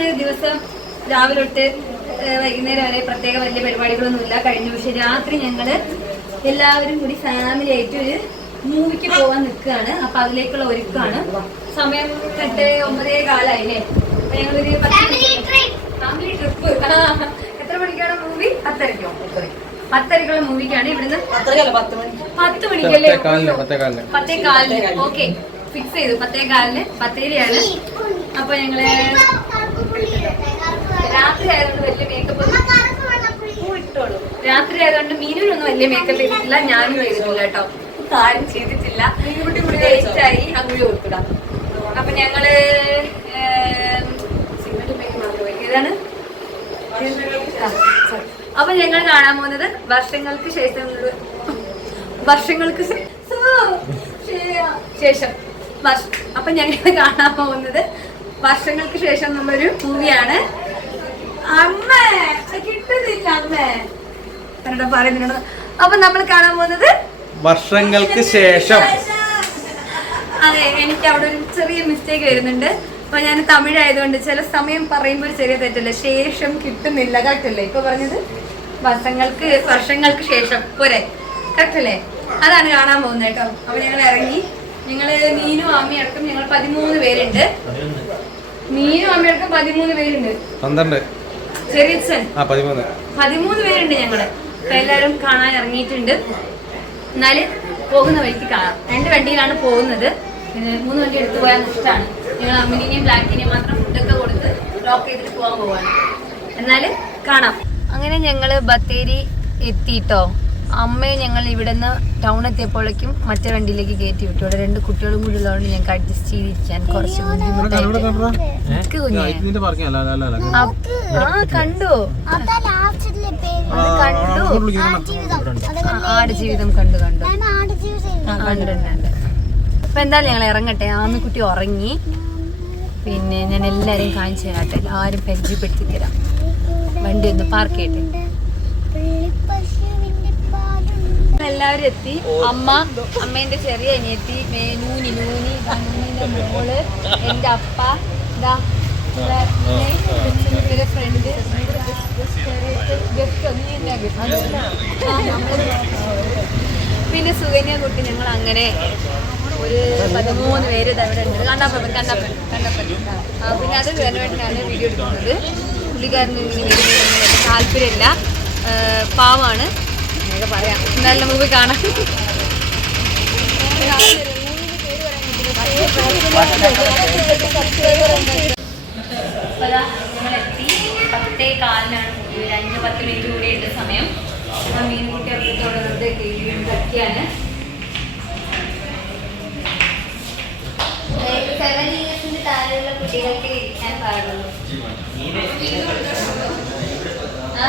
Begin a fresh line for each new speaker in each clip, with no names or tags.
ഇന്നത്തെ ദിവസം രാവിലെ തൊട്ട് വൈകുന്നേരം വരെ പ്രത്യേക വലിയ പരിപാടികളൊന്നുമില്ല കഴിഞ്ഞു പക്ഷെ രാത്രി ഞങ്ങൾ എല്ലാവരും കൂടി ഫാമിലി ആയിട്ട് ഒരു മൂവിക്ക് പോവാൻ നിൽക്കുകയാണ്. അപ്പൊ അതിലേക്കുള്ള ഒരുക്കാണ്. സമയം എട്ട് ഒമ്പതേ കാലായില്ലേ? അപ്പൊ ഞങ്ങളൊരു ഫാമിലി ട്രിപ്പ് എത്ര മണിക്കാണ് മൂവി പത്തരക്കോ? പത്തരക്കുള്ള മൂവിക്കാണ് ഇവിടുന്ന്
പത്ത് മണി.
പത്ത് മണിക്കല്ലേ? പത്തേ കാലിന് ഓക്കെ ഫിക്സ് ചെയ്തു. പത്തേ കാലിന്. പത്തേരിയാണ്. അപ്പൊ ഞങ്ങൾ രാത്രി ആയതുകൊണ്ട് വലിയ മേക്കപ്പ് ഇട്ടോളൂ രാത്രി ആയതുകൊണ്ട് മീനുവിനൊന്നും വലിയ മേക്കപ്പ് ചെയ്തിട്ടില്ല ഞാനും ചെയ്തിട്ടില്ല കേട്ടോ. ആരും ചെയ്തിട്ടില്ല. ലേറ്റായി അങ്ങോട്ട് കൊടുത്തിടാം. അപ്പൊ ഞങ്ങൾ ഏതാണ്. അപ്പൊ ഞങ്ങൾ കാണാൻ പോകുന്നത് വർഷങ്ങൾക്ക് ശേഷം വർഷങ്ങൾക്ക് ശേഷം അപ്പൊ ഞങ്ങൾ കാണാൻ പോകുന്നത് വർഷങ്ങൾക്ക് ശേഷം നമ്മളൊരു മൂവിയാണ് അമ്മ കിട്ടുന്നില്ല അമ്മ. എന്നോട് പറയുന്നുണ്ട് അപ്പൊ നമ്മൾ കാണാൻ പോകുന്നത്
വർഷങ്ങൾക്ക് ശേഷം.
അതെ എനിക്ക് അവിടെ ഒരു ചെറിയ മിസ്റ്റേക്ക് വരുന്നുണ്ട്. അപ്പൊ ഞാൻ തമിഴ് ആയതുകൊണ്ട് ചില സമയം പറയുമ്പോൾ ഒരു ചെറിയ തെറ്റല്ലേ? ശേഷം കിട്ടുന്നില്ല. കറക്റ്റല്ലേ ഇപ്പൊ പറഞ്ഞത്? വർഷങ്ങൾക്ക് വർഷങ്ങൾക്ക് ശേഷം. പോരെ. കറക്റ്റല്ലേ അതാണ് കാണാൻ പോകുന്നത് കേട്ടോ. അപ്പൊ ഞങ്ങൾ ഇറങ്ങി. ഞങ്ങൾ മീനും അമ്മയും അടക്കം ഞങ്ങൾ പതിമൂന്ന് പേരുണ്ട്. മീനും അമ്മയടക്കം പതിമൂന്ന് പേരുണ്ട്.
പന്ത്രണ്ട്.
ചെറിയച്ഛൻ
പതിമൂന്ന്.
പേരുണ്ട് ഞങ്ങൾ. അപ്പൊ എല്ലാരും കാണാൻ ഇറങ്ങിയിട്ടുണ്ട്. എന്നാൽ പോകുന്ന വഴിക്ക് കാണാം. രണ്ട് വണ്ടിയിലാണ് പോകുന്നത്. മൂന്ന് വണ്ടി എടുത്തു പോയാൽ നഷ്ടമാണ്. ഞങ്ങൾ അമ്മിനെയും ബ്ലാക്കിനെയും മാത്രം ഫുഡൊക്കെ കൊടുത്ത് ലോക്ക് ചെയ്തിട്ട് പോകാൻ പോവാണ്. എന്നാൽ കാണാം. അങ്ങനെ ഞങ്ങൾ ബത്തേരി എത്തിയിട്ടോ അമ്മയെ ഞങ്ങൾ ഇവിടെ നിന്ന് ടൗൺ എത്തിയപ്പോഴേക്കും മറ്റേ വണ്ടിയിലേക്ക് കയറ്റി വിട്ടു. ഇവിടെ രണ്ട് കുട്ടികളും കൂടി ഉള്ളതുകൊണ്ട് ഞങ്ങൾക്ക് അഡ്ജസ്റ്റ് ചെയ്തിരിക്കാൻ കുറച്ച് ബുദ്ധിമുട്ടായിട്ട്. കുഞ്ഞേ. ആ കണ്ടു. കണ്ടു.
ആടുജീവിതം
കണ്ടു കണ്ടു.
ഞാൻ ആടുജീവിതം
ആ, കണ്ടു കണ്ടു അപ്പൊ എന്തായാലും ഞങ്ങൾ ഇറങ്ങട്ടെ. കുട്ടി ഉറങ്ങി. പിന്നെ ഞാൻ എല്ലാരും കാണിച്ചു തരാട്ടെ. എല്ലാവരും പരിചയപ്പെടുത്തി തരാം. വണ്ടി ഒന്ന് പാർക്ക് ചെയ്യട്ടെ. എല്ലാവരും എത്തി. അമ്മ അമ്മേന്റെ ചെറിയ അനിയത്തി മേനൂനി നൂനി നൂനിന്റെ മോൾ എന്റെ അപ്പ. ഇതാ ഫ്രണ്ട് പിന്നെ സുകന്യ കുട്ടി ഞങ്ങൾ അങ്ങനെ ഒരു പതിമൂന്ന് പേര് അവിടെ ഉണ്ട്. കണ്ടപ്പൻ കണ്ടപ്പൻ കണ്ടപ്പൻ പിന്നെ അത് വേറെ വേണ്ടിയാണ് വീഡിയോ എടുക്കുന്നത്. വരുന്നത് താല്പര്യമില്ല. ആ, എന്നൊക്കെ പറയാം. എന്തായാലും നമുക്ക് പോയി കാണാം ഞങ്ങളെത്തി പത്തേ കാലിനാണ് ഒരു അഞ്ച് പത്ത് മിനിറ്റ് കൂടി ഉണ്ട് സമയം. ആ മീൻകുട്ടി അടുത്തോടെ വെറുതെ കഴിയാണ് സെവൻ ഇയേഴ്സിന്റെ താഴെയുള്ള കുട്ടികൾക്ക് ഇരിക്കാൻ പാടുള്ളൂ. ആ?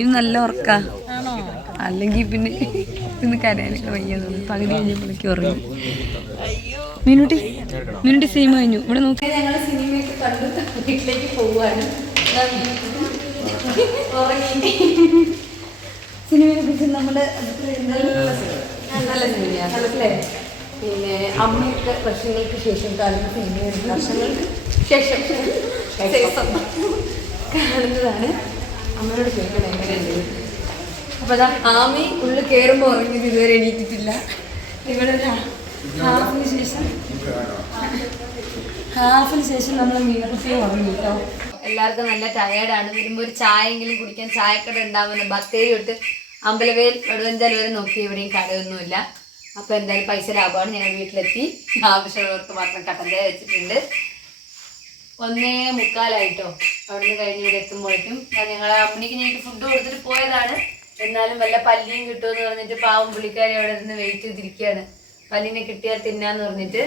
ഇത് നല്ല ഉറക്ക. അല്ലെങ്കിൽ പിന്നെ ഇന്ന് കരയാനൊക്കെ വയ്യ തോന്നുന്നു. പകുതി കഴിഞ്ഞപ്പോഴേക്ക് ഉറങ്ങി. മീനുട്ടി മീനുട്ടി സിനിമ കഴിഞ്ഞു. ഇവിടെ നോക്കി. ഞങ്ങൾ കണ്ടു. വീട്ടിലേക്ക് പോവാണ്. സിനിമയെ കുറിച്ച് നമ്മൾ നല്ല സിനിമയാണ് അല്ലേ? പിന്നെ അമ്മയൊക്കെ വർഷങ്ങൾക്ക് ശേഷം കാണുന്ന സിനിമയാണ് വർഷങ്ങൾക്ക് ശേഷം. കാണുന്നതാണ്. അമ്മയോട് ചോദിക്കണം എങ്ങനെയുണ്ട്? അപ്പൊ അതാ ആമി ഉള്ളിൽ കയറുമ്പോൾ ഉറങ്ങിയത് ഇതുവരെ എണീറ്റിട്ടില്ല. ഇവിടെ ഒരു ഹാഫിന് ശേഷം ഹാഫിന് ശേഷം നമ്മൾ മീനക്കുട്ടിയെ ഉറങ്ങി കേട്ടോ. എല്ലാവർക്കും നല്ല ടയേർഡാണ് വരുമ്പോൾ ഒരു ചായ എങ്കിലും കുടിക്കാൻ ചായക്കട ഉണ്ടാവുന്ന ബത്തേരി തൊട്ട് അമ്പലവേൽ വടുവഞ്ചാൽ വരെ നോക്കി എവിടെയും കടയൊന്നുമില്ല അപ്പോൾ എന്തായാലും പൈസ ലാഭമാണ്. ഞങ്ങൾ വീട്ടിലെത്തി. ആവശ്യമുള്ളവർക്ക് മാത്രം കട്ടൻ വെച്ചിട്ടുണ്ട്. ഒന്നേ മുക്കാലായിട്ടോ. അവിടുന്ന് കഴിഞ്ഞ് ഇവിടെ എത്തുമ്പോഴേക്കും. ഞങ്ങൾ അമ്മിക്ക് ഞങ്ങൾക്ക് ഫുഡ് കൊടുത്തിട്ട് പോയതാണ്. എന്നാലും വല്ല പല്ലിയും കിട്ടുമെന്ന് പറഞ്ഞിട്ട് പാവം പുള്ളിക്കാരി അവിടെ നിന്ന് വെയിറ്റ് ചെയ്തിരിക്കുകയാണ്. പല്ലിനെ കിട്ടിയാൽ തിന്നാന്ന് പറഞ്ഞിട്ട്.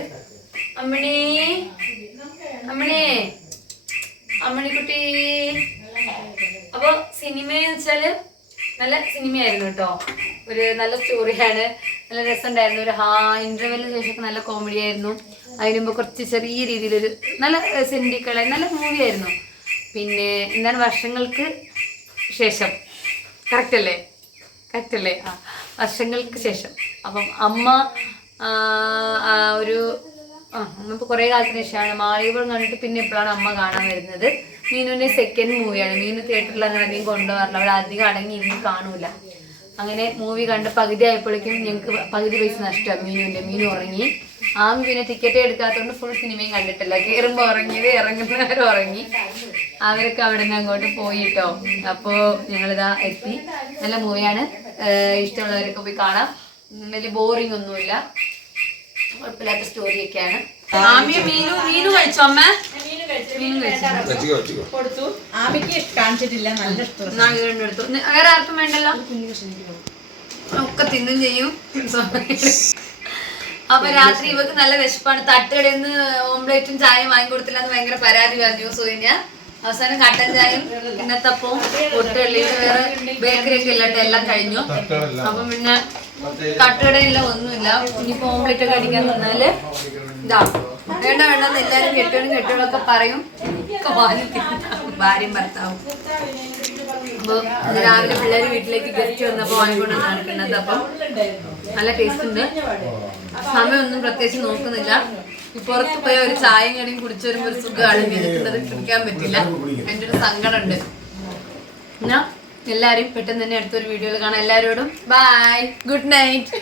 അമ്മണി അമ്മണേ അമ്മണിക്കുട്ടി അപ്പൊ സിനിമ വെച്ചാൽ നല്ല സിനിമയായിരുന്നു കേട്ടോ. ഒരു നല്ല സ്റ്റോറിയാണ് നല്ല രസമുണ്ടായിരുന്നു. ഒരു ഹാ ഇന്റർവെല്ലിന് ശേഷം നല്ല കോമഡി ആയിരുന്നു. അതിന് മുമ്പ് കുറച്ച് ചെറിയ രീതിയിലൊരു നല്ല സെന്റിക്കളെ നല്ല മൂവി ആയിരുന്നു. പിന്നെ എന്താണ് വർഷങ്ങൾക്ക് ശേഷം? കറക്റ്റ് അല്ലേ? കറക്റ്റ് അല്ലേ? ആ വർഷങ്ങൾക്ക് ശേഷം. അപ്പം അമ്മ ഒരു ആ അമ്മ ഇപ്പോൾ കുറേ കാലത്തിന് ശേഷമാണ് മാളികപ്പുറം കണ്ടിട്ട് പിന്നെ ഇപ്പോഴാണ് അമ്മ കാണാൻ വരുന്നത്. മീനുവിന്റെ സെക്കൻഡ് മൂവിയാണ് മീനു തിയേറ്ററിൽ അങ്ങനെ അധികം കൊണ്ടുപോകാറില്ല അവിടെ അധികം അടങ്ങി ഇരുന്ന് കാണൂല. അങ്ങനെ മൂവി കണ്ട് പകുതി ആയപ്പോഴേക്കും ഞങ്ങൾക്ക് പകുതി പൈസ നഷ്ടമാണ് മീനുവിന്റെ മീനു ഉറങ്ങി. ആമി പിന്നെ ടിക്കറ്റ് എടുക്കാത്തതുകൊണ്ട് ഫുൾ സിനിമയും കണ്ടിട്ടില്ല. കയറുമ്പോൾ ഉറങ്ങിയത് ഇറങ്ങുന്നവരും ഉറങ്ങി. അവരൊക്കെ അവിടെ നിന്ന് അങ്ങോട്ട് പോയി കേട്ടോ അപ്പോൾ ഞങ്ങളിതാ എത്തി. നല്ല മൂവിയാണ് ഇഷ്ടമുള്ളവരൊക്കെ പോയി കാണാം. വലിയ ബോറിംഗ് ഒന്നുമില്ല. കുഴപ്പമില്ലാത്ത സ്റ്റോറിയൊക്കെയാണ് ആമിയ മീനു മീനു കഴിച്ചോ അമ്മ?
കൊടുത്തു. ആമിക്ക് കാണിച്ചിട്ടില്ല നല്ല ഇഷ്ടം
വേറെ ആർക്കും വേണ്ടല്ലോ? ഒക്കെ തിന്നും ചെയ്യും. അപ്പൊ രാത്രി ഇവക്ക് നല്ല വിശപ്പാണ്. തട്ടുകടയിൽ നിന്ന് ഓംലേറ്റും ചായയും വാങ്ങി കൊടുത്തില്ല എന്ന് ഭയങ്കര പരാതി പറഞ്ഞു സൂര്യ അവസാനം കട്ടൻ ചായയും ഇന്നത്തപ്പവും പൊട്ടുകള്ളിയിൽ വേറെ ബേക്കറി ഒക്കെ ഇല്ലാട്ട് എല്ലാം കഴിഞ്ഞു. അപ്പം പിന്നെ തട്ടുകടയില്ല ഒന്നുമില്ല. ഇനിയിപ്പോ ഓംലേറ്റ് ഒക്കെ അടിക്കാൻ നിന്നാൽ ഇതാ. വേണ്ട വേണ്ടെന്ന് എല്ലാരും കെട്ടിയോടും കെട്ടിയോടൊക്കെ പറയും. ഭാര്യയും ഭർത്താവും. അപ്പൊ രാവിലെ പിള്ളേര് വീട്ടിലേക്ക് ഗസ്റ്റ് വന്നപ്പോ വാങ്ങിക്കൊണ്ട് നടക്കുന്നത് അപ്പം നല്ല ടേസ്റ്റ് ഉണ്ട്. സമയമൊന്നും പ്രത്യേകിച്ച് നോക്കുന്നില്ല. പുറത്ത് പോയ ഒരു ചായയും കടിയും കുടിച്ചു വരുമ്പോ ഒരു സുഖമാണ്. കുടിക്കാൻ പറ്റില്ല. എന്റെ ഒരു സങ്കടം ഉണ്ട് എന്നാ എല്ലാരും പെട്ടെന്ന് തന്നെ അടുത്തൊരു വീഡിയോയിൽ കാണാം. എല്ലാരോടും ബൈ ഗുഡ് നൈറ്റ്